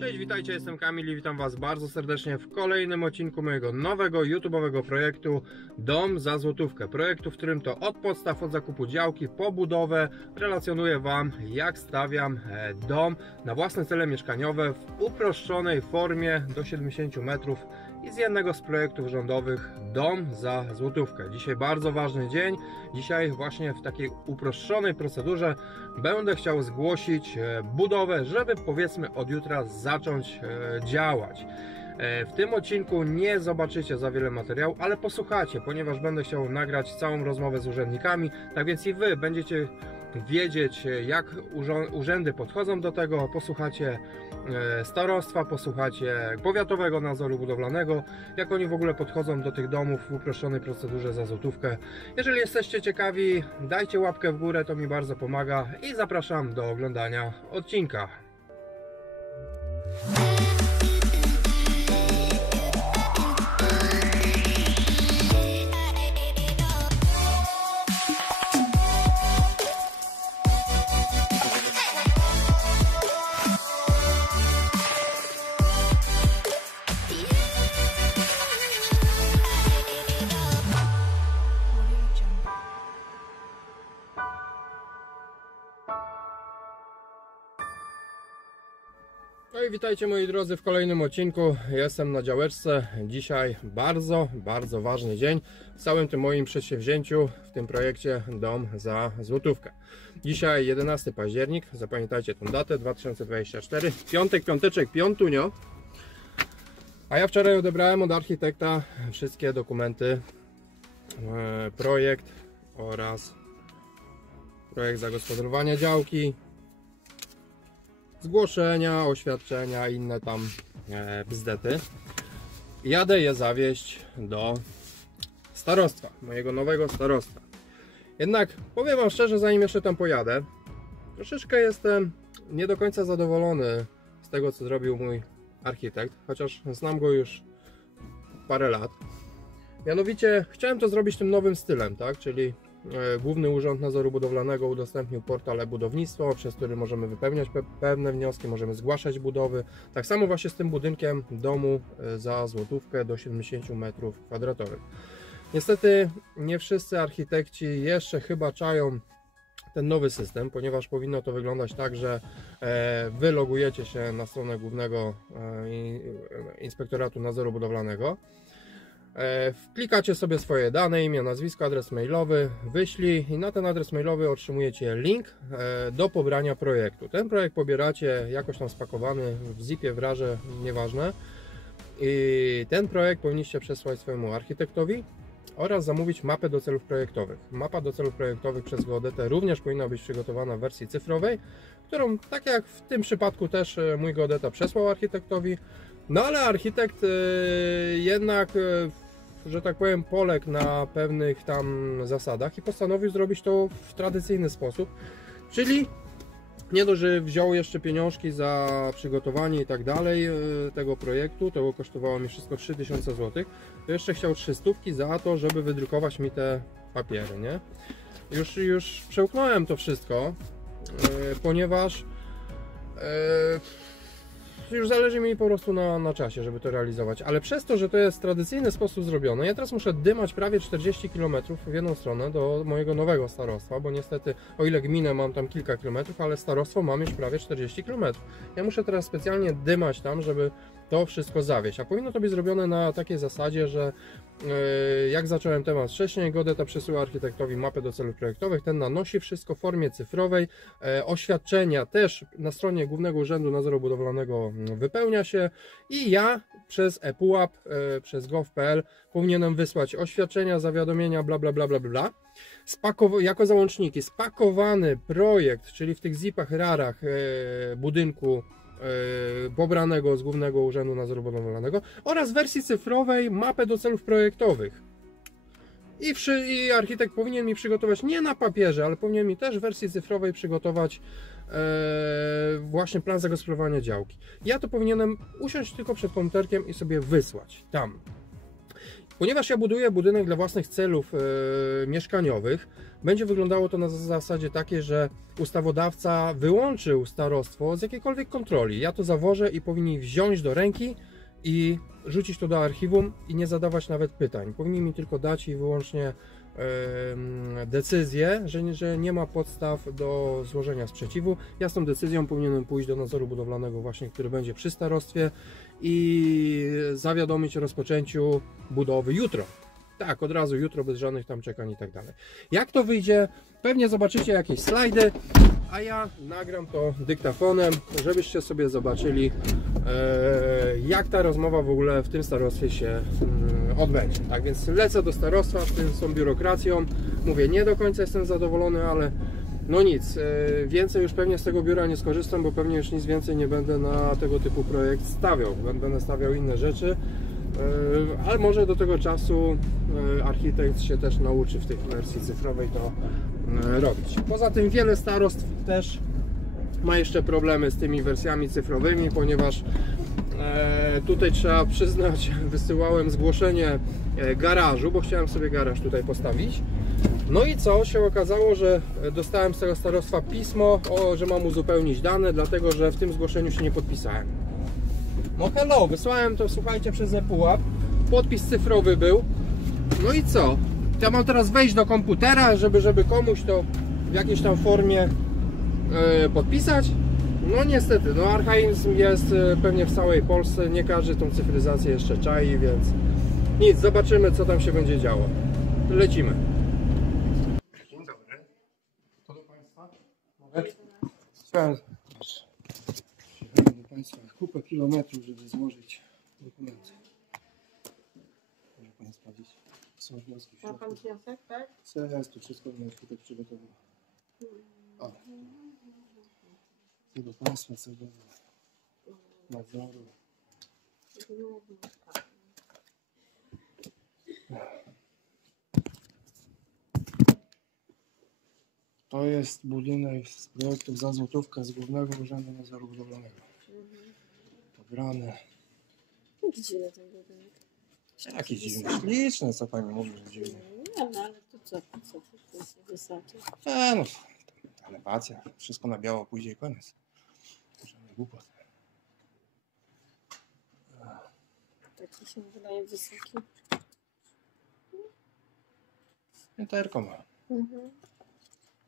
Cześć, witajcie, jestem Kamil i witam Was bardzo serdecznie w kolejnym odcinku mojego nowego YouTube'owego projektu Dom za złotówkę. Projektu, w którym to od podstaw, od zakupu działki po budowę relacjonuję Wam, jak stawiam dom na własne cele mieszkaniowe w uproszczonej formie do 70 metrów i z jednego z projektów rządowych Dom za złotówkę. Dzisiaj bardzo ważny dzień. Dzisiaj właśnie w takiej uproszczonej procedurze będę chciał zgłosić budowę, żeby powiedzmy od jutra zacząć działać. W tym odcinku nie zobaczycie za wiele materiału, ale posłuchacie, ponieważ będę chciał nagrać całą rozmowę z urzędnikami, tak więc i Wy będziecie wiedzieć, jak urzędy podchodzą do tego, posłuchacie starostwa, posłuchacie powiatowego nadzoru budowlanego, jak oni w ogóle podchodzą do tych domów w uproszczonej procedurze za złotówkę. Jeżeli jesteście ciekawi, dajcie łapkę w górę, to mi bardzo pomaga i zapraszam do oglądania odcinka. No i witajcie moi drodzy w kolejnym odcinku. Jestem na działeczce. Dzisiaj bardzo ważny dzień w całym tym moim przedsięwzięciu, w tym projekcie Dom za złotówkę. Dzisiaj 11 październik, zapamiętajcie tę datę, 2024, piąteczek, piątunio. A ja wczoraj odebrałem od architekta wszystkie dokumenty, projekt oraz projekt zagospodarowania działki, zgłoszenia, oświadczenia, inne tam bzdety. Jadę je zawieźć do starostwa, mojego nowego starostwa. Jednak powiem Wam szczerze, zanim jeszcze tam pojadę, troszeczkę jestem nie do końca zadowolony z tego, co zrobił mój architekt, chociaż znam go już parę lat. Mianowicie chciałem to zrobić tym nowym stylem, tak? Czyli Główny Urząd Nadzoru Budowlanego udostępnił portal e-budownictwo, przez który możemy wypełniać pewne wnioski, możemy zgłaszać budowy. Tak samo właśnie z tym budynkiem domu za złotówkę do 70 m². Niestety nie wszyscy architekci jeszcze chyba czają ten nowy system, ponieważ powinno to wyglądać tak, że Wy logujecie się na stronę Głównego Inspektoratu Nadzoru Budowlanego. Wklikacie sobie swoje dane, imię, nazwisko, adres mailowy, wyślij i na ten adres mailowy otrzymujecie link do pobrania projektu. Ten projekt pobieracie jakoś tam spakowany w zipie, w RARze, nieważne. I ten projekt powinniście przesłać swojemu architektowi oraz zamówić mapę do celów projektowych. Mapa do celów projektowych przez geodetę również powinna być przygotowana w wersji cyfrowej, którą, tak jak w tym przypadku też mój geodeta przesłał architektowi. No ale architekt jednak, że tak powiem, poległ na pewnych tam zasadach i postanowił zrobić to w tradycyjny sposób, czyli nie dość, że wziął jeszcze pieniążki za przygotowanie i tak dalej tego projektu, to kosztowało mi wszystko 3000 zł, to jeszcze chciał 300 za to, żeby wydrukować mi te papiery, nie? Już przełknąłem to wszystko, ponieważ już zależy mi po prostu na czasie, żeby to realizować, ale przez to, że to jest w tradycyjny sposób zrobione, ja teraz muszę dymać prawie 40 km w jedną stronę do mojego nowego starostwa, bo niestety, o ile gminę mam tam kilka kilometrów, ale starostwo mam już prawie 40 km. Ja muszę teraz specjalnie dymać tam, żeby to wszystko zawieść, a powinno to być zrobione na takiej zasadzie, że jak zacząłem temat wcześniej, geodeta przesyła architektowi mapę do celów projektowych, ten nanosi wszystko w formie cyfrowej, oświadczenia też na stronie Głównego Urzędu Nadzoru Budowlanego wypełnia się i ja przez ePUAP, przez gov.pl powinienem wysłać oświadczenia, zawiadomienia, bla bla bla bla bla. Jako załączniki spakowany projekt, czyli w tych zipach, rarach budynku pobranego z Głównego Urzędu Nadzoru Budowlanego oraz w wersji cyfrowej mapę do celów projektowych. I architekt powinien mi przygotować nie na papierze, ale powinien mi też w wersji cyfrowej przygotować właśnie plan zagospodarowania działki. Ja to powinienem usiąść tylko przed komputerkiem i sobie wysłać tam. Ponieważ ja buduję budynek dla własnych celów mieszkaniowych, będzie wyglądało to na zasadzie takiej, że ustawodawca wyłączył starostwo z jakiejkolwiek kontroli. Ja to zawożę i powinni wziąć do ręki i rzucić to do archiwum i nie zadawać nawet pytań. Powinni mi tylko dać i wyłącznie decyzję, że nie ma podstaw do złożenia sprzeciwu. Ja z tą decyzją powinienem pójść do nadzoru budowlanego właśnie, który będzie przy starostwie i zawiadomić o rozpoczęciu budowy jutro. Tak, od razu jutro, bez żadnych tam czekań i tak dalej. Jak to wyjdzie? Pewnie zobaczycie jakieś slajdy, a ja nagram to dyktafonem, żebyście sobie zobaczyli, jak ta rozmowa w ogóle w tym starostwie się odbędzie. Tak więc lecę do starostwa z tą biurokracją. Mówię, nie do końca jestem zadowolony, ale no nic, więcej już pewnie z tego biura nie skorzystam, bo pewnie już nic więcej nie będę na tego typu projekt stawiał. Będę stawiał inne rzeczy, ale może do tego czasu architekt się też nauczy w tej wersji cyfrowej to robić. Poza tym wiele starostw też ma jeszcze problemy z tymi wersjami cyfrowymi, ponieważ tutaj trzeba przyznać, wysyłałem zgłoszenie garażu, bo chciałem sobie garaż tutaj postawić. No i co? Się okazało, że dostałem z tego starostwa pismo, że mam uzupełnić dane, dlatego że w tym zgłoszeniu się nie podpisałem. No hello, wysłałem to, słuchajcie, przez ePUAP, podpis cyfrowy był. No i co? Ja mam teraz wejść do komputera, żeby komuś to w jakiejś tam formie podpisać? No niestety, no archaizm jest pewnie w całej Polsce, nie każdy tą cyfryzację jeszcze czai, więc nic, zobaczymy co tam się będzie działo. Lecimy. Dzień dobry. To do Państwa? Mogę? Chciałem do Państwa kupę kilometrów, żeby złożyć dokumenty. Może Pan sprawdzić? Są wnioski w Ma Pan wniosek, tak? jest tu wszystko mnie tutaj przygotował. O. Co do Państwa, co do nadzoru. To jest budynek z projektów za złotówkę z Głównego Urzędu Nadzoru Budowlanego. Pobrane. Dziwny ten budynek. Jaki dziwny. Śliczny, co Pani mówi, że dziwny. No, ale to co to jest wysokie? No, elewacja. Wszystko na biało, pójdzie i koniec. Żadnych głupot. Taki się wydaje wysoki. Interko ma.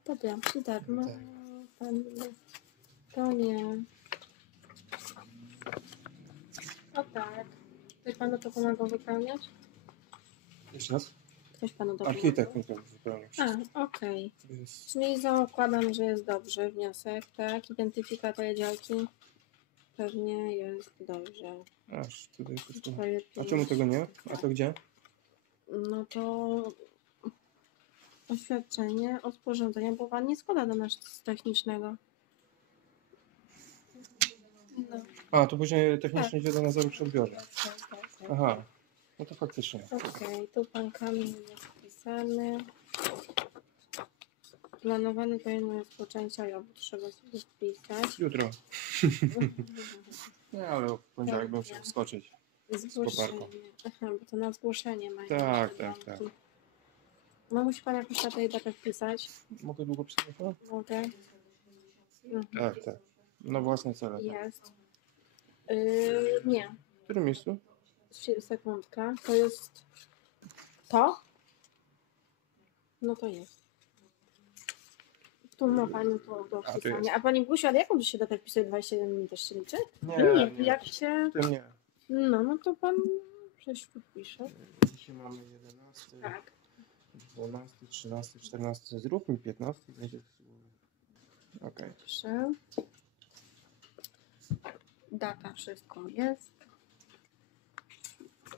Dobra, czy tak, no Pan, to nie. O tak. Ktoś Panu to pomagał wypełniać? Jeszcze raz? Ktoś Panu to Architekt pomagał? mi to wypełnił. Okej. Jest... Czyli zakładam, że jest dobrze wniosek, tak? Identyfikator działki. Pewnie jest dobrze. Aż tutaj wszystko. Twoje A czemu tego nie? A to gdzie? No to oświadczenie o sporządzeniu, bo Pan nie składa do nas technicznego. No. A, to później technicznie idzie do nadzoru przy odbiorze. Tak. Aha, no to faktycznie. Okej, tu Pan Kamil jest wpisany. Planowany termin rozpoczęcia jobu trzeba sobie wpisać. Jutro. Nie, ale w poniedziałek bym chciał wskoczyć. Zgłoszenie. Aha, bo to na zgłoszenie mają. Tak. No musi Pan jakąś datę wpisać. Mogę długo pisać? Mogę. Tak. Na własne cele. Jest. Nie. W którym miejscu? Sekundka. To jest to? No to jest. Tu ma Pani to do wpisania. A Pani Gusiu, ale jaką się datę wpisuje? 21 minut też się liczy? Nie. Jak się... W tym nie. No to Pan coś tu pisze. Dzisiaj mamy 11, Tak. 12, 13, 14. Zrób mi 15. Będzie... Okej. Proszę. Data, wszystko jest.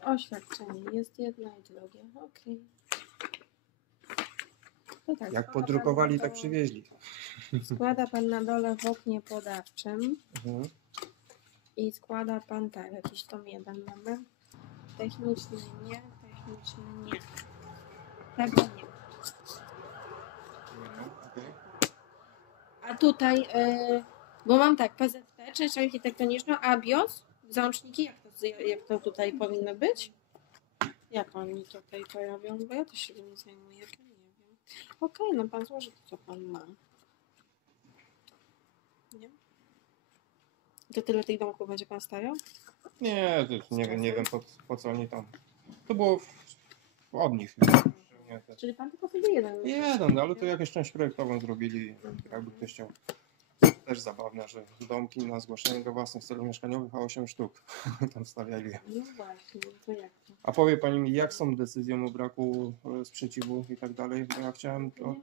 Oświadczenie jest jedno i drugie. Okej. To tak, Jak składa podrukowali, pan tak przywieźli. Składa Pan na dole w oknie podawczym i składa Pan tak, jakiś tom jeden mamy. Techniczny nie. Tego nie. A tutaj, bo mam tak, PZP, część architektoniczną, a BIOS, załączniki, jak to tutaj powinno być? Jak oni tutaj to robią? Bo ja też się tym nie zajmuję, to nie wiem. Okej, no pan złoży to, co pan ma. Nie? To tyle tych domków będzie pan stawiał? Nie, nie wiem po co oni tam. To było od nich. Czyli pan tylko sobie jeden. Jeden, ale to jakąś część projektową zrobili, jakby ktoś chciał. Też zabawne, że domki na zgłoszenie do własnych celów mieszkaniowych, a 8 sztuk tam stawiali. No właśnie, to jak to? A powie pani mi, jak są decyzją o braku sprzeciwu i tak dalej? Bo ja chciałem to...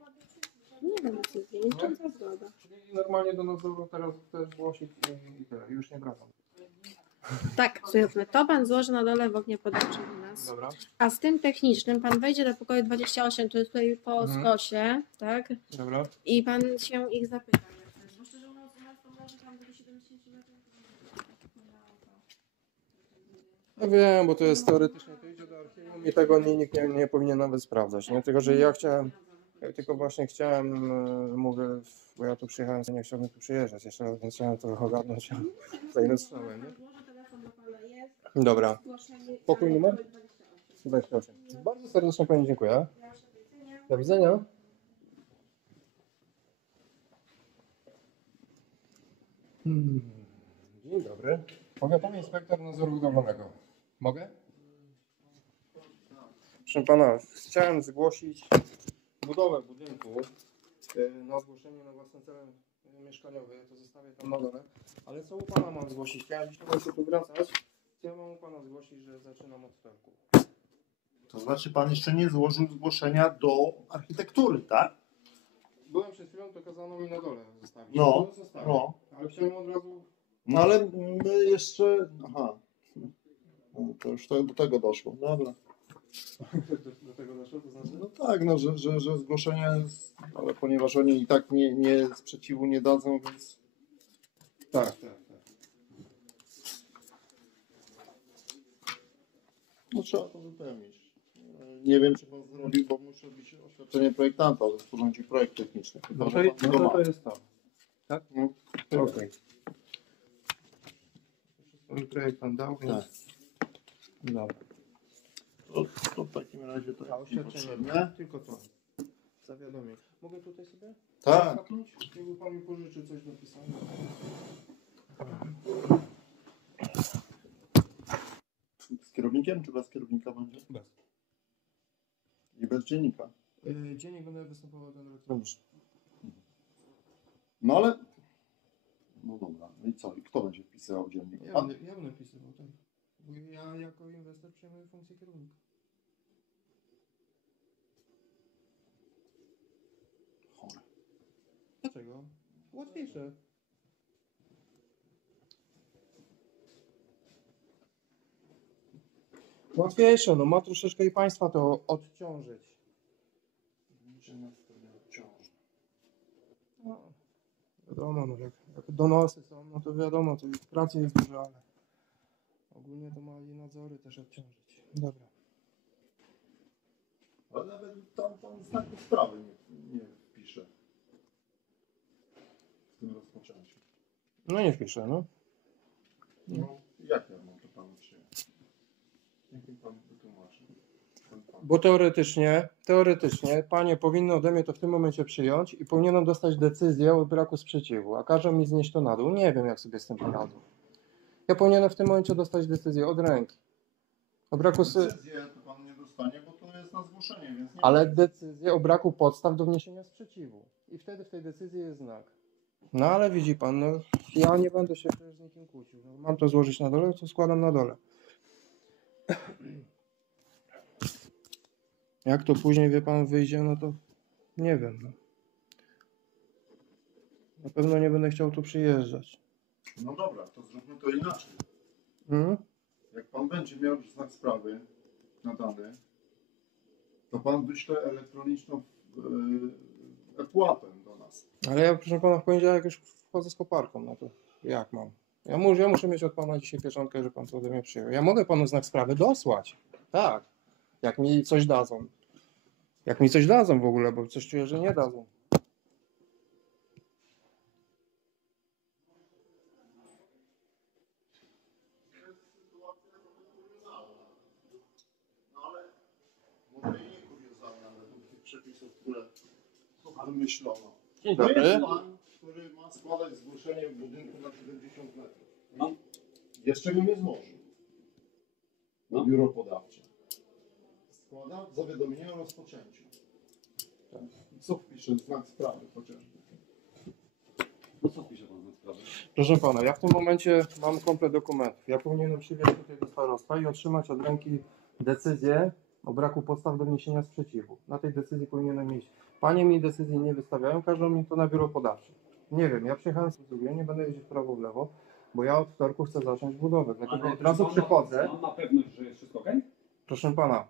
Nie ma decyzji, milcząca zgoda. Czyli normalnie do nadzoru teraz chcesz zgłosić i tyle, już nie wracam. Tak, zróbmy. To pan złoży na dole w oknie podawczym u nas. Dobra. A z tym technicznym pan wejdzie do pokoju 28, to jest tutaj po skosie, tak? Dobra. I pan się ich zapyta. Bo szczerze mówiąc, u nas to może tam do 70 metrów. No wiem, bo to jest teoretycznie, to idzie do archiwum i tego nikt nie powinien nawet sprawdzać, nie? Tylko, że ja tylko właśnie chciałem, mówię, bo ja tu przyjechałem, nie chciałbym tu przyjeżdżać jeszcze raz, więc chciałem to ogarnąć za innym strzałem, nie? Dobra. Pokój numer? 28. Bardzo serdecznie pani dziękuję. Do widzenia. Dzień dobry. Powiatowy inspektor nadzoru budowlanego. Mogę? Proszę pana, chciałem zgłosić budowę budynku na zgłoszenie na własne cele mieszkaniowe. Ja to zostawię tam na dole. Ale co u pana mam zgłosić? Chciałem dziś się tu wracać. Ja mam u pana zgłosić, że zaczynam od wtorku. To znaczy pan jeszcze nie złożył zgłoszenia do architektury, tak? Byłem przed chwilą, to kazano mi na dole zostawić. No, Zostawię. no. Ale chciałem od razu... No ale my jeszcze... Aha. No, to już do tego doszło. Dobra. Do tego doszło, to znaczy? No tak, no, że zgłoszenie jest... Ale ponieważ oni i tak nie sprzeciwu nie dadzą, więc... Tak. No trzeba to wypełnić. Nie wiem, czy pan zrobił, bo muszę robić oświadczenie projektanta, że sporządził projekt techniczny. No Chyba, że pan go ma. to jest to. Tak? No, Okej. Projekt pan dał, więc... Dobra. To w takim razie to A jest oświadczenie niepotrzebne. tylko to. Zawiadomię. Mogę tutaj sobie? Tak. Kapnąć? Jakby pan mi pożyczy coś do pisania. Z kierownikiem, czy bez kierownika będzie? Bez. I bez dziennika. Dziennik będę występował ten elektroniczny. No ale... No dobra, no i co? I kto będzie wpisywał dziennik? Ja będę pisywał, tak. Bo ja jako inwestor przejmuję funkcję kierownika. Chore. Dlaczego? Łatwiejsze. Łatwiejsze, no ma troszeczkę i państwa to odciążyć. No, wiadomo, no jak donosy są, no to wiadomo, to pracy jest dużo, ale ogólnie to ma i nadzory też odciążyć. Dobra. Ale nawet tam znaku sprawy nie wpisze. W tym rozpoczęciu. No nie wpiszę, no. No, jak ja mam to panu przyjąć? Jak mi pan wytłumaczy? Bo teoretycznie panie powinny ode mnie to w tym momencie przyjąć i powinienem dostać decyzję o braku sprzeciwu, a każą mi znieść to na dół. Nie wiem, jak sobie z tym poradzę. Ja powinienem w tym momencie dostać decyzję od ręki. O braku Decyzję to pan nie dostanie, bo to jest na zgłoszenie, więc nie. ale decyzję o braku podstaw do wniesienia sprzeciwu. I wtedy w tej decyzji jest znak. No ale widzi pan, no ja nie będę się z nikim kłócił. No, mam to złożyć na dole, to składam na dole. Jak to później, wie pan, wyjdzie, no to nie wiem. No. Na pewno nie będę chciał tu przyjeżdżać. No dobra, to zróbmy to inaczej. Mhm. Jak pan będzie miał już znak sprawy nadany, to pan wyśle elektroniczną ePUAP-em do nas. Ale ja, proszę pana, w poniedziałek już wchodzę z koparką, no to jak mam? Ja muszę mieć od pana dzisiaj pieczątkę, że pan to ode mnie przyjął. Ja mogę panu znak sprawy dosłać. Tak. Jak mi coś dadzą. Jak mi coś dadzą w ogóle, bo coś czuję, że nie dadzą. No ale które wymyślono. Dzień To dobry. jest plan, który ma składać zgłoszenie w budynku na 70 metrów. No. Jeszcze go nie złożył. No. Biuro podawcze. Składa zawiadomienie o rozpoczęciu. I co wpisze znak sprawy chociażby? No co pisze pan na sprawę? Proszę pana, ja w tym momencie mam komplet dokumentów. Ja powinienem przywieźć tutaj do starostwa i otrzymać od ręki decyzję o braku podstaw do wniesienia sprzeciwu. Na tej decyzji powinienem mieć. Panie mi decyzji nie wystawiają, każą mi to na biuro podawcze. Nie wiem, ja przyjechałem z drugiej, nie będę jeździć w prawo w lewo, bo ja od wtorku chcę zacząć budowę. Dlatego od razu przychodzę. Pan ma pewność, że jest wszystko okej? Proszę pana,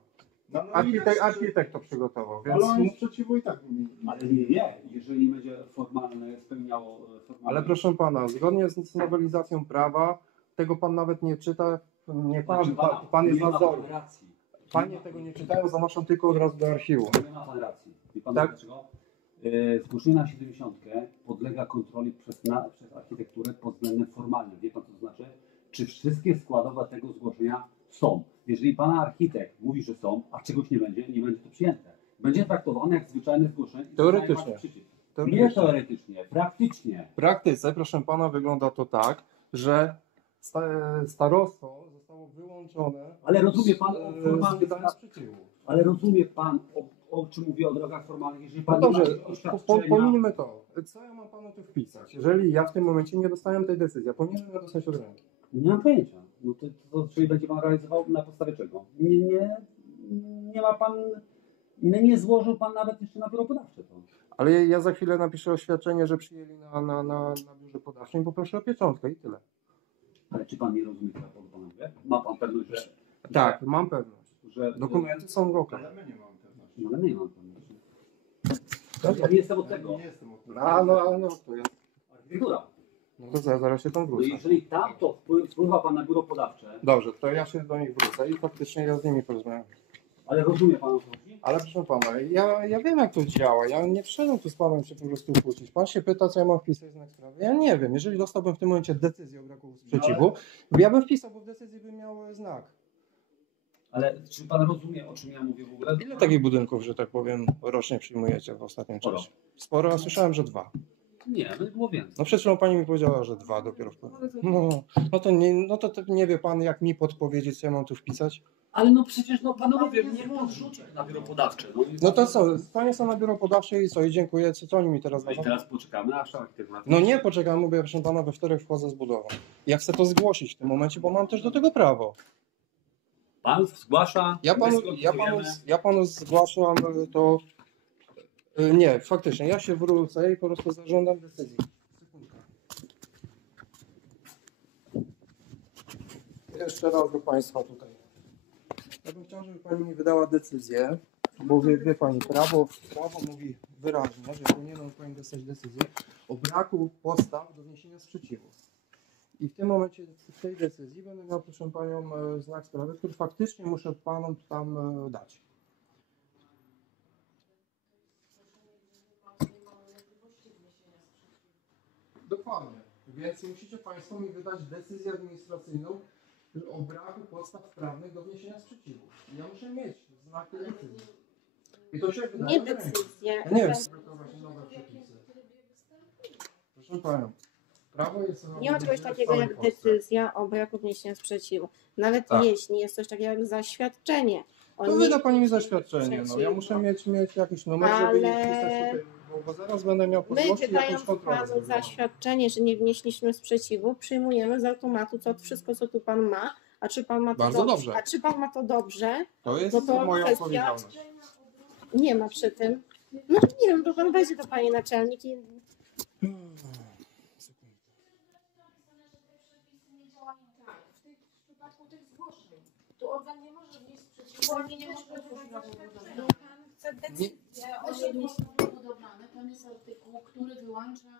No, no architekt to przygotował, więc... ale on sprzeciwu i tak nie. Ale nie, jeżeli nie będzie formalne, spełniało formalne... Ale proszę pana, zgodnie z nowelizacją prawa, tego pan nawet nie czyta, nie pan, Znaczy, pan jest nie ma nadzoru. pan racji. Panie tego nie czytają, zanoszą tylko od razu do archiwum. Nie ma pan racji. Wie pan Tak? dlaczego? Zgłoszenie na 70 podlega kontroli przez architekturę pod względem formalnym. Wie pan co to znaczy? Czy wszystkie składowe tego zgłoszenia są? Jeżeli pana architekt mówi, że są, a czegoś nie będzie to przyjęte. Będzie traktowane jak zwyczajne zgłoszenie. Teoretycznie. Nie teoretycznie, praktycznie. W praktyce, proszę pana, wygląda to tak, że starostwo zostało wyłączone Ale rozumie pan o z formalnych wydania sprawach. sprzeciwu. Ale rozumie pan, o czym mówię o drogach formalnych, jeżeli No pan dobrze, nie ma doświadczenia... pominijmy to. Co ja mam panu tu wpisać? Jeżeli ja w tym momencie nie dostałem tej decyzji, a powinienem ją dostać od ręki. Nie mam pojęcia. No to czyli będzie pan realizował na podstawie czego? Nie ma pan... Nie złożył pan nawet jeszcze na biuro podawcze to. Ale ja za chwilę napiszę oświadczenie, że przyjęli na biurze podawczym i poproszę o pieczątkę i tyle. Ale czy pan nie rozumie, co ja panu mówię? Ma pan pewność, że... Tak, mam pewność. że Dokumenty są ok. Ale my nie mamy pewności. No ale nie mam pewności. Ja nie jestem od tego. Nie jestem od tego. No, to jest. Architektura. No to zaraz się tam No wrócę. jeżeli tam to wpływa pan na biuro podawcze, Dobrze, to ja się do nich wrócę i faktycznie ja z nimi porozmawiam. ale rozumie pan o co chodzi? Ale proszę pana, ja wiem jak to działa. Ja nie przyszedłem tu z panem się po prostu kłócić. Pan się pyta, co ja mam wpisać znak sprawy. Ja nie wiem. Jeżeli dostałbym w tym momencie decyzję o braku sprzeciwu, ja bym wpisał, bo w decyzji bym miał znak. Ale czy pan rozumie, o czym ja mówię w ogóle? Ile takich budynków, że tak powiem, rocznie przyjmujecie w ostatnim Sporo. czasie? Sporo, a słyszałem, że 2. Nie, no było więcej. No przed chwilą pani mi powiedziała, że 2 dopiero wpłynęły. No to nie wie pan, jak mi podpowiedzieć, co ja mam tu wpisać? Ale no przecież no panowie, nie podrzucić na biuro podawcze. No to co, panie są na biuro podawcze i co? I dziękuję. Co oni mi teraz No i dadzą? teraz poczekamy, aż architekt... No nie poczekam, bo ja proszę pana we wtorek wchodzę z budową. Ja chcę to zgłosić w tym momencie, bo mam też do tego prawo. Pan zgłasza, Ja panu zgłaszam to. Nie, faktycznie, ja się wrócę i po prostu zażądam decyzji. Sekundka. Jeszcze raz do państwa tutaj. Ja bym chciał, żeby pani mi wydała decyzję, bo wie pani, prawo mówi wyraźnie, że powinienem pani dostać decyzję o braku podstaw do wniesienia sprzeciwu. I w tym momencie, w tej decyzji będę miał, proszę panią, znak sprawy, który faktycznie muszę panom tam dać. Dokładnie. Więc musicie państwo mi wydać decyzję administracyjną o braku podstaw prawnych do wniesienia sprzeciwu. Ja muszę mieć znak tej decyzji. I to się wydaje. Nie decyzja. Ja nie wiem, przygotować nowe przepisy. Proszę panią. Prawo jest... Nie ma czegoś takiego jak decyzja o braku wniesienia sprzeciwu. Nawet Tak. jeśli jest coś takiego jak zaświadczenie. To wyda pani mi zaświadczenie. No. Ja muszę mieć jakiś numer, żeby nie wpisać tutaj, bo zaraz będę miał My, podgłośnić jakąś wydając kontrolę. panu zaświadczenie, że nie wnieśliśmy sprzeciwu, przyjmujemy z automatu wszystko, co tu pan ma. A czy pan ma to Bardzo dobrze. A czy pan ma to dobrze? To jest No to moja kwestia- odpowiedzialność. Nie ma przy tym. No nie wiem, to pan weźmie to panie naczelnik i W przypadku tych zgłoszeń, to organ nie może wnieść sprzeciwu, organ nie może wydać zaświadczenia. pan chce decyzję o Proszę budowlane, tam jest artykuł, który wyłącza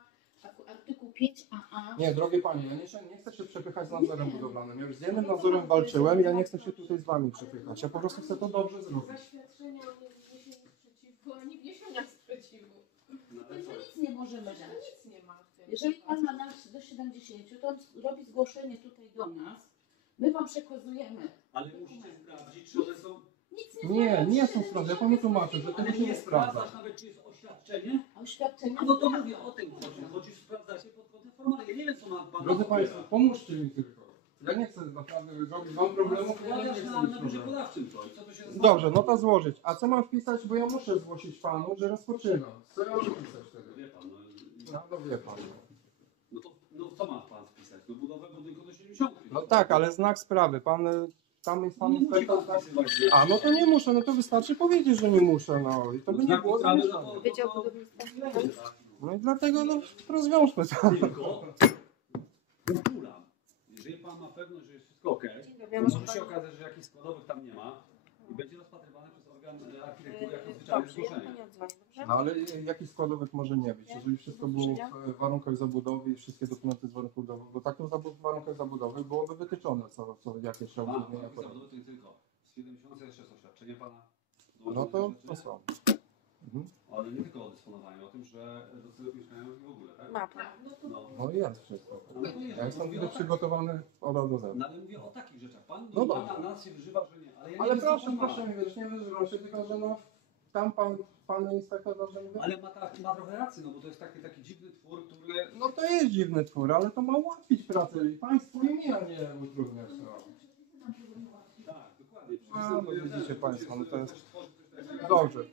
artykuł 5AA. Nie, drogie panie, ja nie chcę się przepychać z nadzorem budowlanym. Ja już z jednym nadzorem walczyłem, ja nie chcę się tutaj z wami przepychać. Ja po prostu chcę to dobrze zrobić. Zaświadczenia o niewniesieniu sprzeciwu, ani wniesienia sprzeciwu. No Więc my nic nie możemy dać. Nic nie ma w tym. Jeżeli pan ma nas do 70, to on robi zgłoszenie tutaj do nas, my wam przekazujemy. Ale musicie sprawdzić, czy one są... Nic Nie są sprawdzone. Ja panu tłumaczę, że Ale tego się nie nie sprawdza. sprawdzasz nawet, czy jest oświadczenie? Oświadczenie? No to mówię o tym chodzi. Chodzi, sprawdzacie pod kątem formalnym. Ja nie wiem, co ma pan. Drodzy Państwo, pomóżcie mi tylko. Ja nie chcę naprawdę robić wam problemów, ja nie Składasz chcę na mieć biurze problemu. podawczym coś. Co to się Dobrze, no to złożyć. A co mam wpisać? Bo ja muszę zgłosić panu, że rozpoczynam. Co ja mam wpisać wtedy? Wie pan, No wie pan. no co ma pan wpisać? No budowę budynku do 70. No tak, ale znak sprawy. Pan tam jest pan Nie musi pan inspektor. wpisywać. A no to nie muszę, no to wystarczy powiedzieć, że nie muszę, no i to by nie było zamieszane. Wydział Budownictwa. No i dlatego no rozwiążmy to. Tylko ulam. Jeżeli pan ma pewność, że jest wszystko ok, Dzień dobry, to może może się pan... okazać, że jakichś składowych tam nie ma i będzie rozpatrywane przez organ architektury jako zwyczajne Dobrze, ja zgłoszenie. pani odzwonię, dobrze? No ale jakich składowych może nie być, jeżeli wszystko było w warunkach zabudowy i wszystkie dokumenty z warunków zabudowy, bo tak w warunkach zabudowy byłoby wytyczone, jakie trzeba Pan uwzględnienia. warunki zabudowy to nie tylko z 70 jeszcze jest oświadczenie pana. No to są. Mhm. Ale nie tylko o dysponowaniu, o tym, że do tego mieszkają i w ogóle, tak? Ma pan. No. No jest wszystko. No to nie, Ja jestem mówię o takich- przygotowany od A do Z. No ale mówię o takich rzeczach. Pan No na dobrze. nas się wyżywa, że nie. Ale, ja nie Ale wiem, co proszę, pan ma. proszę mi wierzyć, nie wyżywam się, tylko że no tam pan inspektor dobrze mówi. Ale ma trochę racji, no bo to jest taki dziwny twór, który... No to jest dziwny twór, ale to ma ułatwić pracę i państwu i mi, a nie utrudniać. No. Tak, dokładnie. A, no widzicie państwo, no to jest... Dobrze.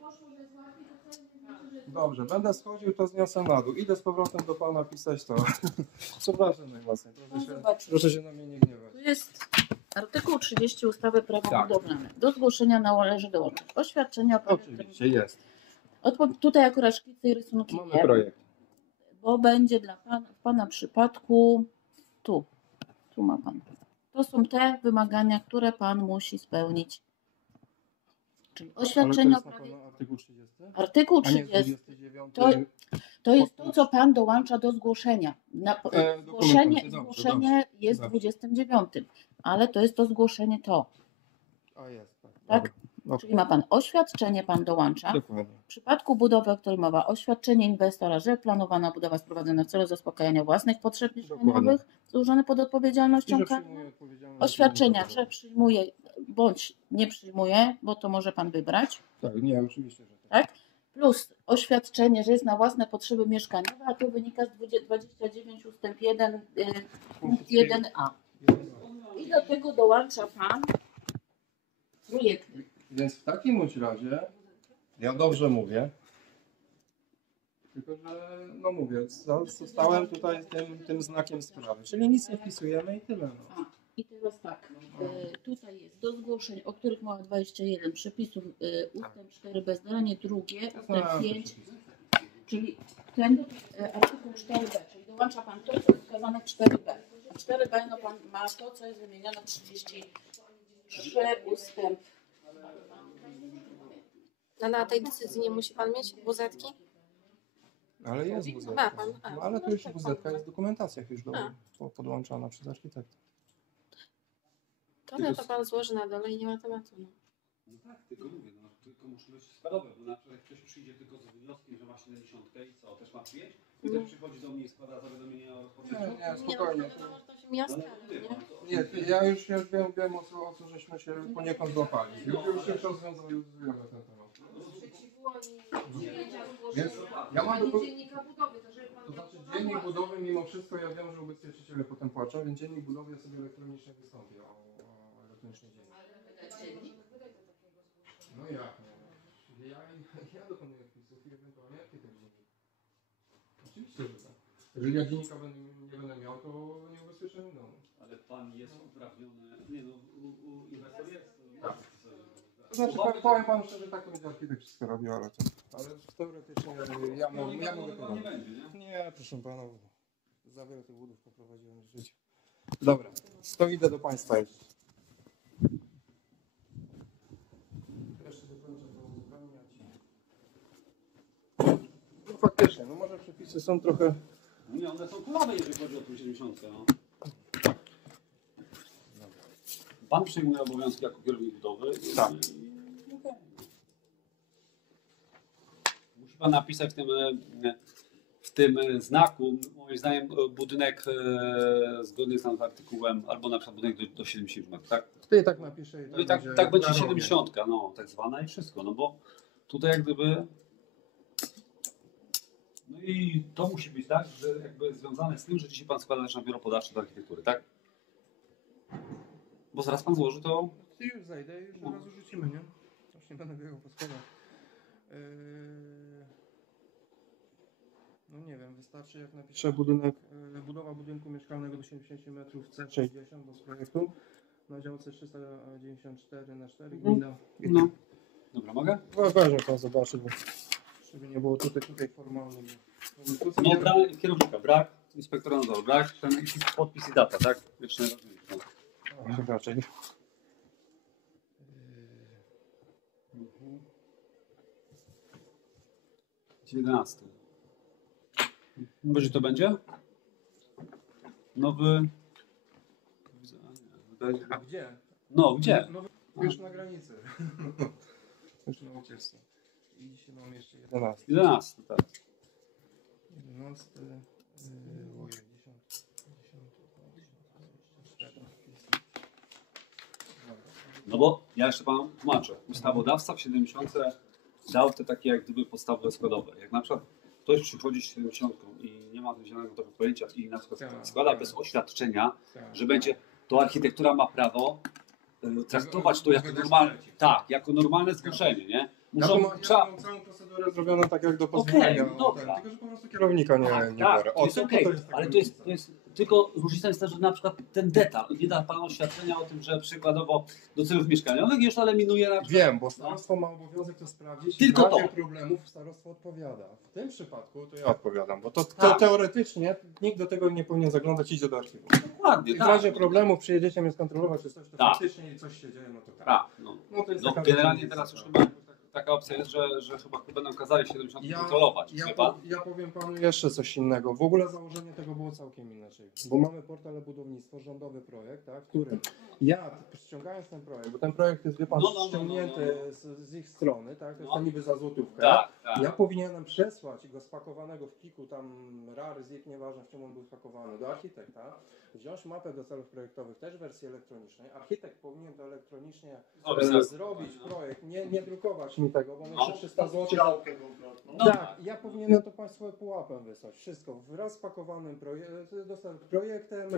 Dobrze, będę schodził, to zniosę na dół. Idę z powrotem do pana pisać to. Przepraszam najmocniej, proszę się na mnie nie gniewać. Tu jest artykuł 30 ustawy Prawo Tak. budowlane. Do zgłoszenia należy dołączyć oświadczenia. Oczywiście, jest. Tutaj akurat szkice i rysunki Mamy nie, projekt. bo będzie dla w pana przypadku tu ma pan. To są te wymagania, które pan musi spełnić. Czyli Ale to oświadczenie o jest na prawie. pewno artykuł 30? Artykuł A nie 30 29? to jest to, co pan dołącza do zgłoszenia. Zgłoszenie, dobrze, zgłoszenie jest w dobrze. 29, ale to jest to zgłoszenie to. A jest, tak. Tak? Dobra. Czyli ma pan oświadczenie, pan dołącza. Dokładnie. W przypadku budowy, o której mowa, oświadczenie inwestora, że planowana budowa jest prowadzona w celu zaspokajania własnych potrzeb mieszkaniowych, złożone pod I odpowiedzialnością że karną. przyjmuje odpowiedzialność. Oświadczenia, że przyjmuje bądź nie przyjmuje, bo to może pan wybrać, Tak, nie, oczywiście, że tak. tak? Plus oświadczenie, że jest na własne potrzeby mieszkaniowe, a to wynika z 29 ustęp 1 punkt 1a. I do tego dołącza pan projekty. Więc w takim bądź razie, ja dobrze mówię, tylko że, no mówię, zostałem tutaj tym znakiem sprawy, czyli nic nie wpisujemy i tyle. No. I teraz tak, tutaj jest do zgłoszeń, o których mowa 21 przepisów, ustęp 4b, zdanie drugie, ustęp 5, czyli ten artykuł 4b, czyli dołącza pan to, co jest wskazane w 4b. A 4b no pan ma to, co jest wymienione w 33 ustęp. A na tej decyzji nie musi pan mieć WZ-ki? Ale jest WZ. Ma pan. A, No, ale no to już tak, WZ pan. jest w dokumentacjach już A. podłączona przez architekta. To pan złoży na dole i nie ma tematu. No. No tak, tylko mówię, no tylko muszą być składowe, bo na przykład jak ktoś przyjdzie tylko z wnioskiem, że ma 70 i co, też ma przyjeść? I też przychodzi do mnie i składa zawiadomienie o rozpoczęciu? Nie, spokojnie. To się mija Ale stale, mówię, nie? no to- Nie, ja już wiem o co żeśmy się poniekąd złapali. Już się rozwiązujemy ten temat. Więc ja mam do... Dziennika budowy, to żeby pan To znaczy dziennik budowy, mimo wszystko ja wiem, że ubezpieczyciele potem płacą, więc dziennik budowy ja sobie elektronicznie wystąpię o elektroniczny dziennik. No jak nie? Ja dokonuję wpisów i ewentualnie architekt dziennik. Oczywiście, że tak. Jeżeli ja dziennika nie będę miał, to nie ubezpieczę w domu. Ale pan jest uprawniony, nie no, u inwestor jest. Tak. To znaczy, powiem panu szczerze, tak to będzie architekt wszystko robił, ale teoretycznie ja mogę to pan nie robić. będzie, nie? Nie, proszę pana, za wiele tych budów poprowadziłem w życiu. Dobra, to idę do państwa jeszcze. Jeszcze dokończę to uzupełniać. No faktycznie, no może przepisy są trochę... No nie, one są kulawe, jeżeli chodzi o tą 70. No. Pan przyjmuje obowiązki jako kierownik budowy. Tak. Musi pan napisać w tym znaku, moim zdaniem budynek zgodny z tym artykułem, albo na przykład budynek do 70 metrów, tak? Ty tak napiszę No i tak będzie 70, no tak zwana i wszystko, no bo tutaj jak gdyby... No i to musi być tak, że jakby związane z tym, że dzisiaj pan składa też na biuro podawcze do architektury, tak? Bo zaraz pan złoży to... Ty już zajdę i już od razu rzucimy, nie? Już nie będę biegał po schodach. No nie wiem, wystarczy jak napiszę budynek, budowa budynku mieszkalnego do 70 metrów C60, bo z projektu na działce 394/4 gmina. No. Dobra, mogę? Weźmy pan zobaczy, bo żeby nie było tutaj formalnie. No brak kierownika, brak inspektora nadzoru, brak ten podpis i data, tak? Jeszcze najważniejsze. Raczej. 11. Będzie to będzie? Nowy... A gdzie? No, gdzie? No, już na granicy. Już na ucieczce. I dzisiaj mamy jeszcze 11. 11, tak. 11. Ojej, 10. No bo ja jeszcze panu tłumaczę. Ustawodawca w 70 dał te takie jak gdyby podstawy składowe. Jak na przykład ktoś przychodzi z 70 i nie ma zielonego tego pojęcia i na przykład składa bez oświadczenia, że będzie, to architektura ma prawo traktować to jako normalne, tak, jako normalne zgłoszenie, nie? Muszą, ja mam całą procedurę zrobioną tak jak do pozwolenia, tylko że po prostu kierownika nie biorę. To jest okej, ale to jest tylko różnica jest ta, że na przykład ten detal, nie da pan oświadczenia o tym, że przykładowo do celów mieszkaniowych już eliminuje na przykład... Wiem, bo starostwo ma obowiązek to sprawdzić tylko i w razie problemów starostwo odpowiada. W tym przypadku to ja odpowiadam, bo to teoretycznie nikt do tego nie powinien zaglądać, idzie do archiwum. Dokładnie, I w razie problemów przyjedziecie mnie skontrolować, czy coś, to faktycznie coś się dzieje, no to tak. No to jest generalnie teraz już chyba taka opcja jest, że chyba będą kazali 70 kontrolować. Ja powiem panu jeszcze coś innego. W ogóle założenie tego było całkiem inaczej. Bo mamy portal budownictwo, rządowy projekt, tak, w którym ja ściągając ten projekt, bo ten projekt jest, wie pan, ściągnięty z ich strony, tak, to jest niby za złotówkę. Tak. Ja powinienem przesłać go spakowanego w pliku, tam rary, zik, nieważne w czym on był spakowany, do architekta, wziąć mapę do celów projektowych, też w wersji elektronicznej. Architekt powinien to elektronicznie zrobić projekt, nie drukować mi tego, bo muszę 300 zł. Tak, ja powinienem to państwu pułapem wysłać. Wszystko wraz z pakowanym projektem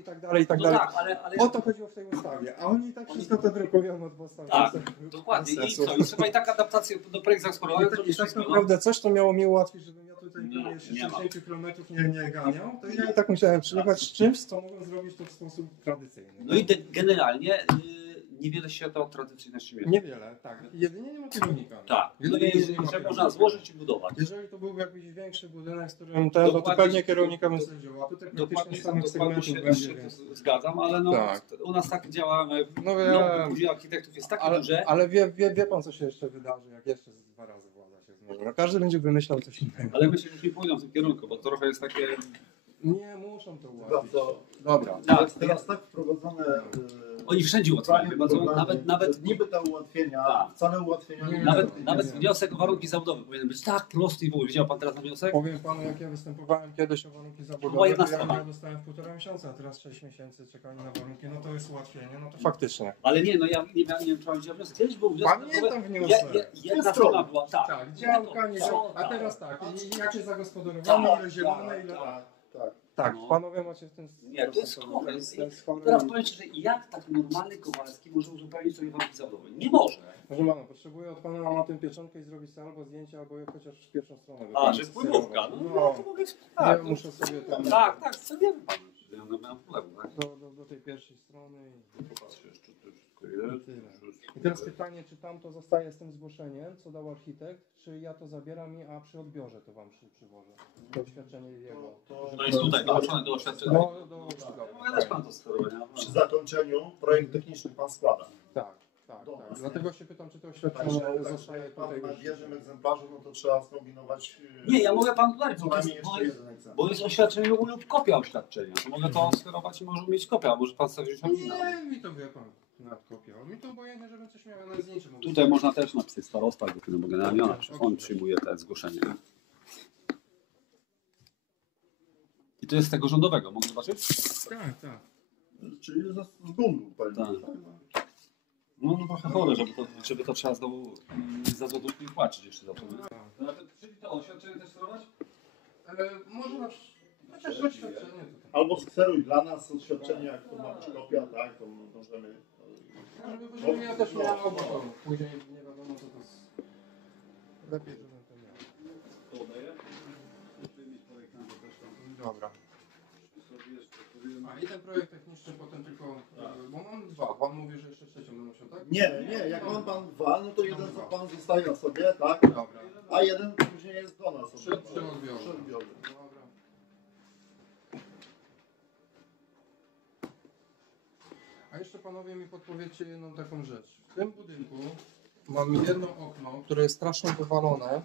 i tak dalej, i tak dalej. Ale... O to chodziło w tej ustawie, a oni tak wszystko to drukują od podstawy. Tak, dokładnie. I co? I trzeba i tak adaptację do projektu zagospodarowania. I tak naprawdę coś, to miało mi ułatwić, żebym ja tutaj 60 km nie ganiał, to ja i tak musiałem przyjechać z czymś, co mogłem zrobić to w sposób tradycyjny. No i generalnie niewiele się to od tradycyjności mierzy. Niewiele, tak. Jedynie nie ma kierownika. Tak. No i że można złożyć i budować. Jeżeli to był jakiś większy budynek, z którym to pewnie kierownika bym sędziował. A tutaj praktycznie samych segmentów będzie. Zgadzam, ale no u nas tak działa, później architektów jest tak duże. Ale wie pan, co się jeszcze wydarzy, jak jeszcze 2 razy władza się zmieni. No, każdy będzie wymyślał coś innego. Ale myślę, że nie pójdą w tym kierunku, bo to trochę jest takie... Nie, muszą to ułatwić. Dobra. Teraz tak wprowadzone... Oni wszędzie ułatwiają, nawet niby te ułatwienia, wcale ułatwienia nie nawet wniosek o warunki zabudowy powinien być tak prosty i w ogóle. Widział pan teraz na wniosek? Powiem panu, jak ja występowałem kiedyś o warunki zabudowy, to ja dostałem w 1,5 miesiąca, a teraz 6 miesięcy czekania na warunki, no to jest ułatwienie, no to faktycznie. Ale nie, no ja nie wiem, czy pan widział wniosek. Kiedyś był wniosek. Pamiętam wniosek. Jedna strona była, tak, działka, nie działka, a teraz tak, jakie zagospodarowanie, ile zielone, ile... Tak, panowie macie w tym... Nie, to jest chore. Teraz powiem ci, że jak tak normalny Kowalski może uzupełnić sobie warunki zabudowy? Nie może. Proszę pana, potrzebuję od pana na tym pieczątkę i zrobić sobie albo zdjęcie, albo chociaż pierwszą stronę. A, że wpływówka. No to mogę... Ja muszę sobie tam... Tak, sobie pan. Ja nie mam problemu, tak? Do tej pierwszej strony i... Popatrzę jeszcze, to wszystko jest. I teraz pytanie, czy tam to zostaje z tym zgłoszeniem, co dał architekt, czy ja to zabieram, a przy odbiorze to wam przywożę. To oświadczenie jego. To jest tutaj dołączone do oświadczenia. No, też pan to sterowanie. Przy zakończeniu projekt techniczny pan składa. Tak. Dlatego się pytam, czy to oświadczenie zostaje tutaj. Na jednym egzemplarzu, no to trzeba skombinować. Nie, ja mogę panu dać, bo jest oświadczenie lub kopia oświadczenia. To mogę to sterować i może mieć kopia, a może pan sobie wziąć oryginał. Nie, mi to wie pan. Nad kopią. Mi to obojętnie, żebym coś miał na zdjęciu. Tutaj można też napisać starosta, bo generalnie on przyjmuje te zgłoszenie. I to jest z tego rządowego, mogę zobaczyć? Tak, tak. Czyli z gundu pewnie. Tak. No trochę chore, żeby to trzeba znowu za złotówki płacić jeszcze za to. Czyli to oświadczenie też sterować? Może chociaż oświadczenie. Albo skseruj dla nas oświadczenie, jak to ma być kopia, tak, to możemy... Żeby ja też miał, bo to później nie wiadomo co to jest. Lepiej, żebym to miał. To oddaję? Mieć projektanta też tam. Dobra. A i ten projekt techniczny potem tylko, bo mam dwa, pan mówi, że jeszcze trzecią będę musiał, tak? Nie, jak ma pan dwa, no to jeden pan zostaje na sobie, tak? Dobra. A jeden później jest do nas. Przy odbiorze. Przy odbiorze. Dobra. A jeszcze panowie mi podpowiedzcie jedną taką rzecz. W tym budynku mam jedno okno, które jest strasznie wywalone.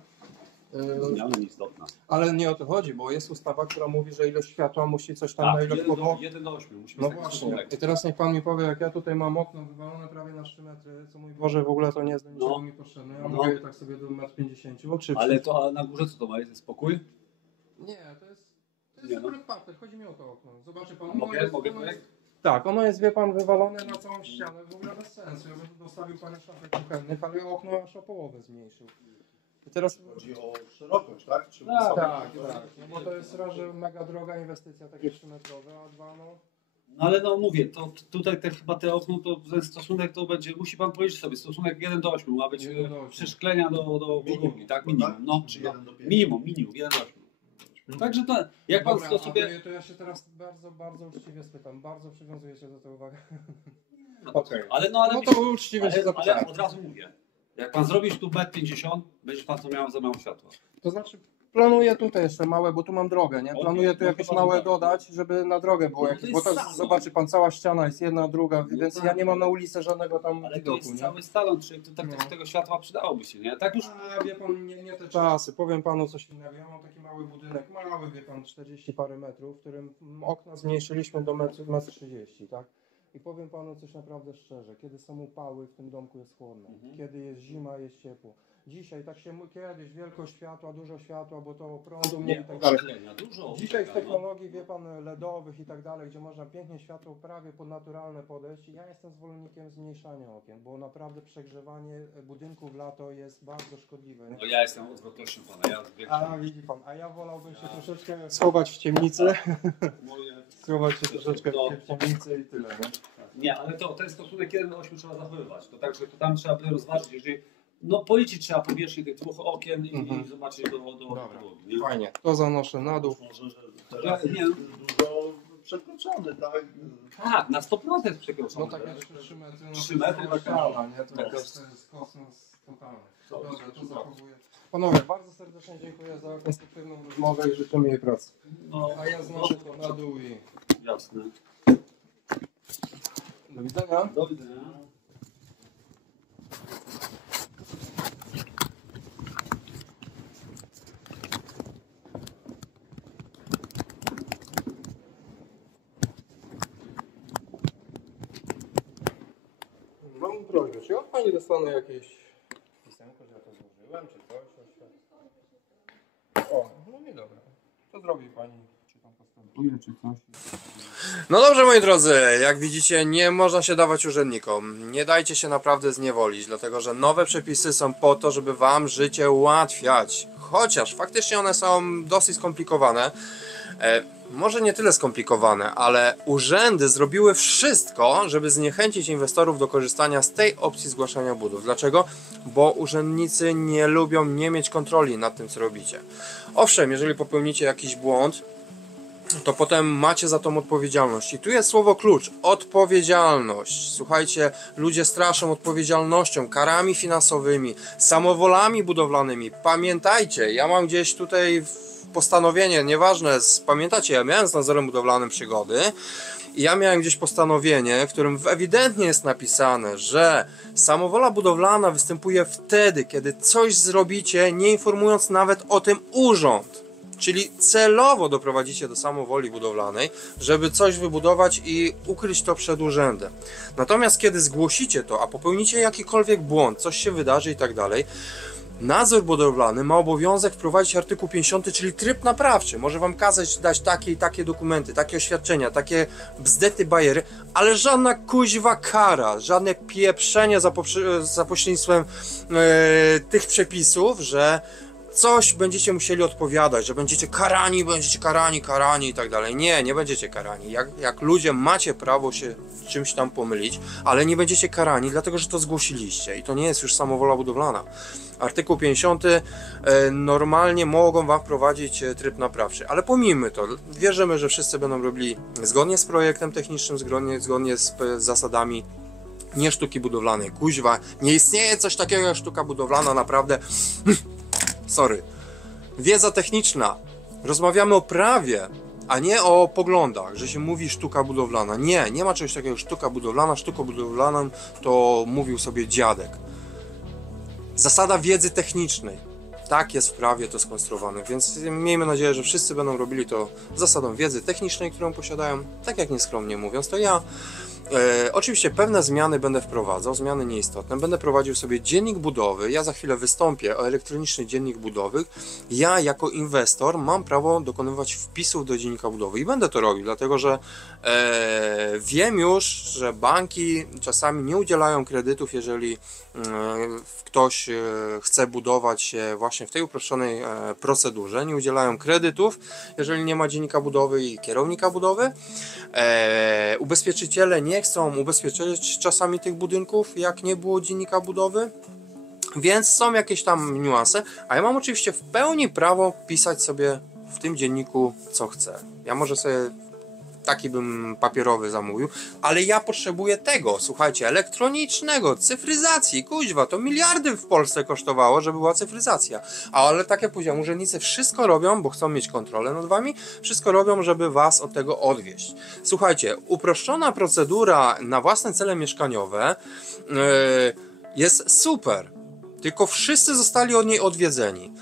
Ale nie o to chodzi, bo jest ustawa, która mówi, że ilość światła musi coś tam na ilość podłogi. 1 do 8. No właśnie. I teraz niech pan mi powie, jak ja tutaj mam okno wywalone prawie na 3 metry, co mój Boże, w ogóle to nie jest do niczego mi potrzebne. Ja mogę je tak sobie do 1,50 m. Ale to na górze co to ma? Jest spokój? Nie, to jest akurat parter. Chodzi mi o to okno. Zobaczy pan. Mogę? Tak, ono jest, wie pan, wywalone na całą ścianę. W ogóle bez sensu. Ja bym dostawił parę szafek kuchennych, ale okno aż o połowę zmniejszył. I teraz... Chodzi o szerokość, tak? Czy Tak. No bo to jest raz, że mega droga inwestycja, takie 3-metrowe, a dwa no... No ale no mówię, to tutaj chyba te okno, to ten stosunek to będzie, musi pan powiedzieć sobie, stosunek 1 do 8 ma być przeszklenia do podłogi, tak? Minimum, no. Czy 1 do 5? Minimum, 1 do 8. Także to, jak pan to sobie... To ja się teraz bardzo uczciwie spytam, bardzo przywiązujecie do tego uwagę. Okej. Ale to uczciwie się zapytałem. Ale od razu mówię, jak pan zrobisz tu 1,50 m, będziesz pan to miał za mało światła. To znaczy planuję tutaj jeszcze małe, bo tu mam drogę, nie? Planuję tu jakieś małe dodać, żeby na drogę było jakieś, bo to zobaczy pan, cała ściana jest jedna, druga, więc ja nie mam na ulicy żadnego tam ale widoku, to jest nie? cały salon, czyli to tego światła przydałoby się, nie? Tak już... A wie pan, nie te czasy, powiem panu coś innego, ja mam taki mały budynek, mały, wie pan, 40 parę metrów, w którym okna zmniejszyliśmy do 1,30 m, tak? I powiem panu coś naprawdę szczerze, kiedy są upały, w tym domku jest chłodno, kiedy jest zima, jest ciepło. Dzisiaj tak się kiedyś wielkość światła, dużo światła, bo to prądu mniej i tak dalej. Dzisiaj w technologii, wie pan, LEDowych i tak dalej, gdzie można pięknie światło prawie pod naturalne podejść. Ja jestem zwolennikiem zmniejszania okien, bo naprawdę przegrzewanie budynku w lato jest bardzo szkodliwe. Nie? No ja jestem odwrotnością pana. A widzi pan, a ja wolałbym się troszeczkę schować w ciemnicy. Schować się troszeczkę w ciemnicy i tyle. Nie, ale ten stosunek 1 do 8 trzeba zachowywać. To także to tam trzeba by rozważyć, jeżeli policzyć trzeba powierzchnię tych 2 okien i zobaczyć do podłogi. Fajnie. To zanoszę na dół. Może, że teraz jest dużo przekroczony, tak? Tak, na 100% przekroczony. No tak jak 3 metry, no 3 metry to skala, nie? To jest kosmos totalny. Dobrze, to zachowuję. Panowie, bardzo serdecznie dziękuję za konstruktywną rozmowę i życzę miłej pracy. A ja znoszę to na dół i... Jasne. Do widzenia. Do widzenia. Mam prośbę, czy od pani dostanę jakieś pisemko, że ja to złożyłem, czy coś? O, no nie dobra. To zrobi pani, czy tam postępuje, czy coś. No dobrze, moi drodzy, jak widzicie, nie można się dawać urzędnikom. Nie dajcie się naprawdę zniewolić, dlatego że nowe przepisy są po to, żeby wam życie ułatwiać. Chociaż faktycznie one są dosyć skomplikowane. Może nie tyle skomplikowane, ale urzędy zrobiły wszystko, żeby zniechęcić inwestorów do korzystania z tej opcji zgłaszania budów. Dlaczego? Bo urzędnicy nie lubią nie mieć kontroli nad tym, co robicie. Owszem, jeżeli popełnicie jakiś błąd, to potem macie za tą odpowiedzialność. I tu jest słowo klucz. Odpowiedzialność. Słuchajcie, ludzie straszą odpowiedzialnością, karami finansowymi, samowolami budowlanymi. Pamiętajcie, ja mam gdzieś tutaj postanowienie, nieważne, pamiętacie, ja miałem z nadzorem budowlanym przygody i ja miałem gdzieś postanowienie, w którym ewidentnie jest napisane, że samowola budowlana występuje wtedy, kiedy coś zrobicie, nie informując nawet o tym urząd. Czyli celowo doprowadzicie do samowoli budowlanej, żeby coś wybudować i ukryć to przed urzędem. Natomiast kiedy zgłosicie to, a popełnicie jakikolwiek błąd, coś się wydarzy i tak dalej, Nadzór budowlany ma obowiązek wprowadzić artykuł 50, czyli tryb naprawczy. Może wam kazać dać takie i takie dokumenty, takie oświadczenia, takie bzdety bajery, ale żadna kuźwa kara, żadne pieprzenie za pośrednictwem tych przepisów, że coś będziecie musieli odpowiadać, że będziecie karani i tak dalej. Nie, nie będziecie karani. Jak ludzie macie prawo się czymś tam pomylić, ale nie będziecie karani, dlatego że to zgłosiliście i to nie jest już samowola budowlana. Artykuł 50 normalnie mogą wam wprowadzić tryb naprawczy, ale pomijmy to. Wierzymy, że wszyscy będą robili zgodnie z projektem technicznym, zgodnie z zasadami. Nie sztuki budowlanej. Kuźwa, nie istnieje coś takiego jak sztuka budowlana, naprawdę. Sorry. Wiedza techniczna. Rozmawiamy o prawie, a nie o poglądach, że się mówi sztuka budowlana. Nie, nie ma czegoś takiego jak sztuka budowlana. Sztuką budowlaną to mówił sobie dziadek. Zasada wiedzy technicznej. Tak jest w prawie to skonstruowane, więc miejmy nadzieję, że wszyscy będą robili to zasadą wiedzy technicznej, którą posiadają. Tak jak nieskromnie mówiąc, to ja oczywiście pewne zmiany będę wprowadzał, zmiany nieistotne. Będę prowadził sobie dziennik budowy. Ja za chwilę wystąpię o elektroniczny dziennik budowy. Ja jako inwestor mam prawo dokonywać wpisów do dziennika budowy i będę to robił, dlatego że wiem już, że banki czasami nie udzielają kredytów, jeżeli ktoś chce budować się właśnie w tej uproszczonej procedurze. Nie udzielają kredytów, jeżeli nie ma dziennika budowy i kierownika budowy. Ubezpieczyciele nie chcą ubezpieczyć czasami tych budynków, jak nie było dziennika budowy, więc są jakieś tam niuanse, a ja mam oczywiście w pełni prawo pisać sobie w tym dzienniku co chcę. Ja może sobie taki bym papierowy zamówił, ale ja potrzebuję tego, słuchajcie, elektronicznego, cyfryzacji, kuźwa, to miliardy w Polsce kosztowało, żeby była cyfryzacja, ale tak jak powiedziałem, urzędnicy wszystko robią, bo chcą mieć kontrolę nad wami, wszystko robią, żeby was od tego odwieść. Słuchajcie, uproszczona procedura na własne cele mieszkaniowe jest super, tylko wszyscy zostali od niej odwiedzeni.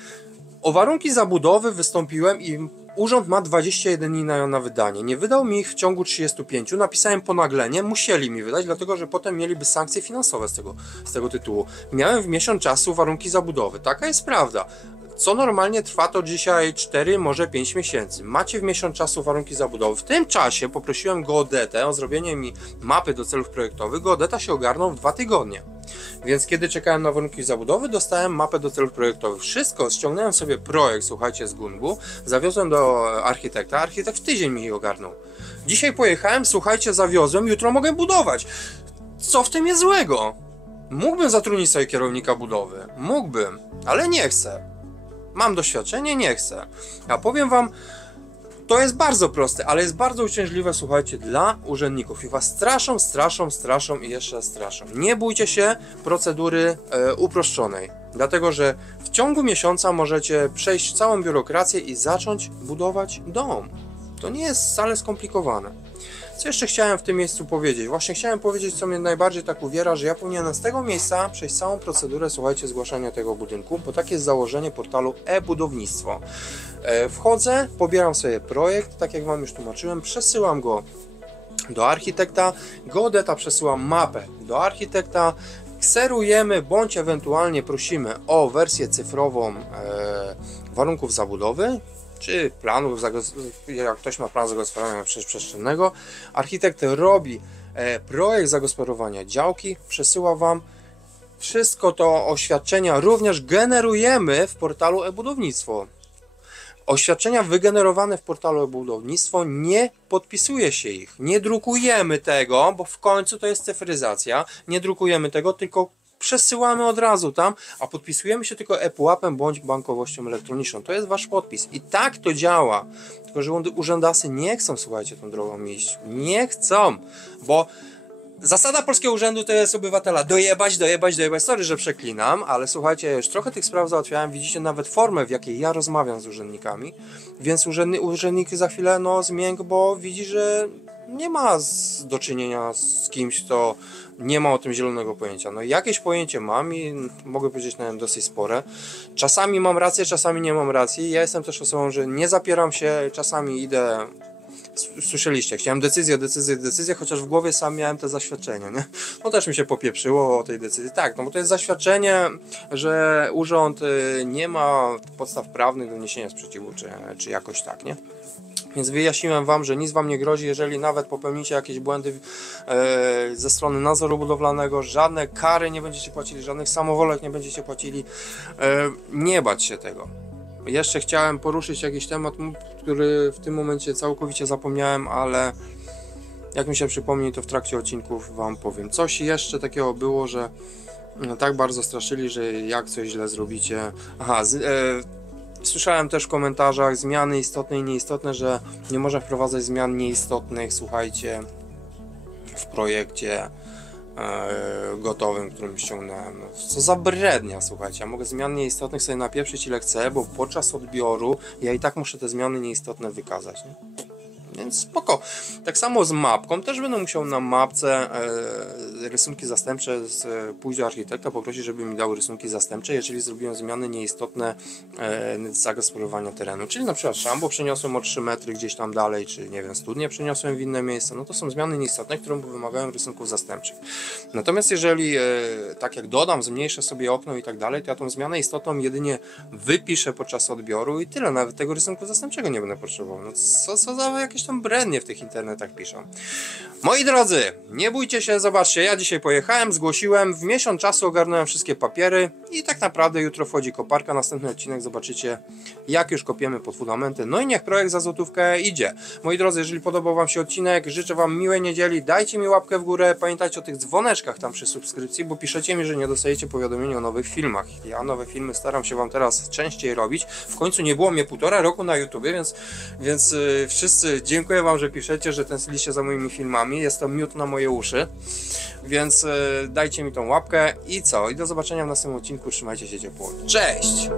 O warunki zabudowy wystąpiłem i urząd ma 21 dni na wydanie. Nie wydał mi ich w ciągu 35. Napisałem ponaglenie, musieli mi wydać, dlatego że potem mieliby sankcje finansowe z tego tytułu. Miałem w miesiąc czasu warunki zabudowy. Taka jest prawda. Co normalnie trwa to dzisiaj 4, może 5 miesięcy. Macie w miesiąc czasu warunki zabudowy. W tym czasie poprosiłem geodetę o zrobienie mi mapy do celów projektowych. Geodeta się ogarnął w 2 tygodnie. Więc kiedy czekałem na warunki zabudowy, dostałem mapę do celów projektowych. Wszystko, ściągnąłem sobie projekt, słuchajcie, z Gunbu, zawiozłem do architekta, architekt w tydzień mi ogarnął. Dzisiaj pojechałem, słuchajcie, zawiozłem, jutro mogę budować. Co w tym jest złego? Mógłbym zatrudnić sobie kierownika budowy, mógłbym, ale nie chcę. Mam doświadczenie, nie chcę. Ja powiem wam, to jest bardzo proste, ale jest bardzo uciążliwe, słuchajcie, dla urzędników. I was straszą i jeszcze straszą. Nie bójcie się procedury uproszczonej, dlatego że w ciągu miesiąca możecie przejść całą biurokrację i zacząć budować dom. To nie jest wcale skomplikowane. Co jeszcze chciałem w tym miejscu powiedzieć? Właśnie chciałem powiedzieć, co mnie najbardziej tak uwiera, że ja powinienem z tego miejsca przejść całą procedurę, słuchajcie, zgłaszania tego budynku, bo takie jest założenie portalu e-budownictwo. Wchodzę, pobieram sobie projekt, tak jak wam już tłumaczyłem, przesyłam go do architekta, geodeta przesyła mapę do architekta, kserujemy, bądź ewentualnie prosimy o wersję cyfrową warunków zabudowy, czy planów, jak ktoś ma plan zagospodarowania przestrzennego. Architekt robi projekt zagospodarowania działki, przesyła wam. Wszystko to oświadczenia również generujemy w portalu e-budownictwo. Oświadczenia wygenerowane w portalu e-budownictwo, nie podpisuje się ich, nie drukujemy tego, bo w końcu to jest cyfryzacja, nie drukujemy tego, tylko przesyłamy od razu tam, a podpisujemy się tylko ePUAP-em bądź bankowością elektroniczną. To jest wasz podpis. I tak to działa. Tylko że urzędasy nie chcą, słuchajcie, tą drogą iść. Nie chcą, bo zasada polskiego urzędu to jest obywatela dojebać. Sorry, że przeklinam, ale słuchajcie, już trochę tych spraw załatwiałem. Widzicie nawet formę, w jakiej ja rozmawiam z urzędnikami, więc urzędnik za chwilę zmiękł, bo widzi, że nie ma do czynienia z kimś, kto nie ma o tym zielonego pojęcia. No jakieś pojęcie mam i mogę powiedzieć nawet dosyć spore. Czasami mam rację, czasami nie mam racji. Ja jestem też osobą, że nie zapieram się, czasami idę słyszeliście, chciałem decyzję, chociaż w głowie sam miałem te zaświadczenie, nie? No też mi się popieprzyło o tej decyzji. Tak, no bo to jest zaświadczenie, że urząd nie ma podstaw prawnych do wniesienia sprzeciwu, czy jakoś tak, nie? Więc wyjaśniłem Wam, że nic Wam nie grozi, jeżeli nawet popełnicie jakieś błędy ze strony nadzoru budowlanego, żadne kary nie będziecie płacili, żadnych samowolek nie będziecie płacili. Nie bać się tego. Jeszcze chciałem poruszyć jakiś temat, który w tym momencie całkowicie zapomniałem, ale jak mi się przypomni, to w trakcie odcinków Wam powiem. Coś jeszcze takiego było, że tak bardzo straszyli, że jak coś źle zrobicie. Aha, słyszałem też w komentarzach zmiany istotne i nieistotne, że nie można wprowadzać zmian nieistotnych, słuchajcie, w projekcie gotowym, którym ściągnąłem. No, co za brednia, słuchajcie, ja mogę zmian nieistotnych sobie napieprzyć ile chcę, bo podczas odbioru ja i tak muszę te zmiany nieistotne wykazać, nie? Więc spoko. Tak samo z mapką, też będę musiał na mapce rysunki zastępcze pójść do architekta, poprosić, żeby mi dał rysunki zastępcze, jeżeli zrobiłem zmiany nieistotne z zagospodarowania terenu. Czyli na przykład szambo przeniosłem o 3 metry gdzieś tam dalej, czy nie wiem, studnię przeniosłem w inne miejsce, no to są zmiany nieistotne, które wymagają rysunków zastępczych. Natomiast jeżeli tak jak dodam, zmniejszę sobie okno i tak dalej, to ja tą zmianę istotną jedynie wypiszę podczas odbioru i tyle, nawet tego rysunku zastępczego nie będę potrzebował. No co za jakieś tam brednie w tych internetach piszą. Moi drodzy, nie bójcie się, zobaczcie, ja dzisiaj pojechałem, zgłosiłem, w miesiąc czasu ogarnąłem wszystkie papiery i tak naprawdę jutro wchodzi koparka, następny odcinek zobaczycie, jak już kopiemy pod fundamenty, no i niech projekt za złotówkę idzie. Moi drodzy, jeżeli podobał Wam się odcinek, życzę Wam miłej niedzieli, dajcie mi łapkę w górę, pamiętajcie o tych dzwoneczkach tam przy subskrypcji, bo piszecie mi, że nie dostajecie powiadomienia o nowych filmach. Ja nowe filmy staram się Wam teraz częściej robić, w końcu nie było mnie 1,5 roku na YouTubie, więc wszyscy dziękuję Wam, że piszecie, że tęsknicie za moimi filmami, jest to miód na moje uszy, więc dajcie mi tą łapkę i co? I do zobaczenia w następnym odcinku, trzymajcie się ciepło, cześć!